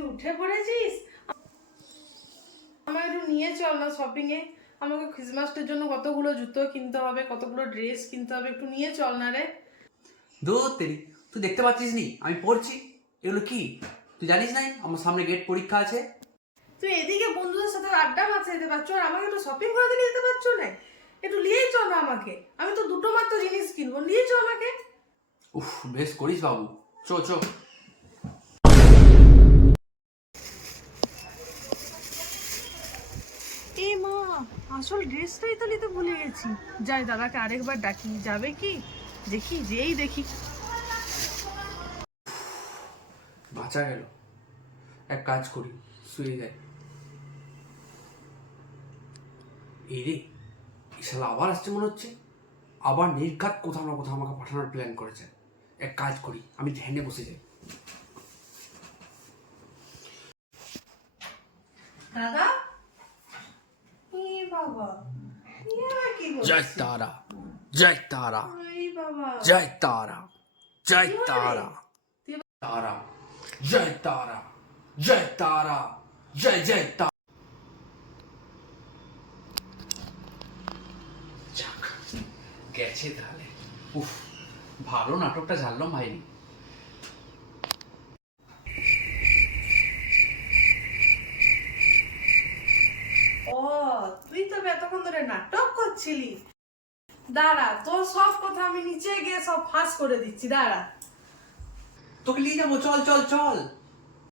তুই উঠে পড়েছিস? আমাকে একটু নিয়ে চল না শপিং এ। আমাকে ক্রিসমাসের জন্য কতগুলো জুতো কিনতে হবে, কতগুলো ড্রেস কিনতে হবে, একটু নিয়ে চল না রে। দূর তেরি, তুই দেখতে পাচ্ছিস নি আমি পড়ছি? এগুলো কি তুই জানিস নাই আমার সামনে গেট পরীক্ষা আছে? তুই এদিকে বন্ধুদের সাথে আড্ডা মারতে যেতে পারছো আর আমাকে একটু শপিং করে দিতে যেতে পারছো না? একটু নিয়েই চল না আমাকে। আমি তো দুটো মাত্র জিনিস কিনবো, নিয়ে চল আমাকে। উফ, বেশ করিস বাবু, চো চো। এই মা, আসল ড্রেসটাই তো নিতে ভুলে গেছি। যাই দাদাকে আরেকবার ডাকি, যাবে কি দেখি, যেই দেখি। বাঁচা গেল। এক কাজ করি, শুয়ে যাই। এই রে, এই শালা আবার আসছে মনে হচ্ছে। আবার নির্ঘাত কোথাও না কোথাও আমাকে পাঠানোর প্ল্যান করেছে। এক কাজ করি, আমি ধ্যানে বসে যাই। দাদা, এই বাবা, এই আবার কি করছিস? জয় তারা, জয় তারা, এই বাবা, জয় তারা, জয় কি হলো রে? তারা, তারা, জয় তারা, জয় তারা, জয় জয় তারা। যাক, গেছে তাহলে। উফ, ভালো নাটকটা জানলাম ভাই। ও, তুই তো এতক্ষণ ধরে নাটক করছিলি। দাঁড়া, তোর সব কথা আমি নিচে গিয়ে সব ফাঁস করে দিচ্ছি, দাঁড়া। তোকে নিয়ে যাবো, চল চল চল।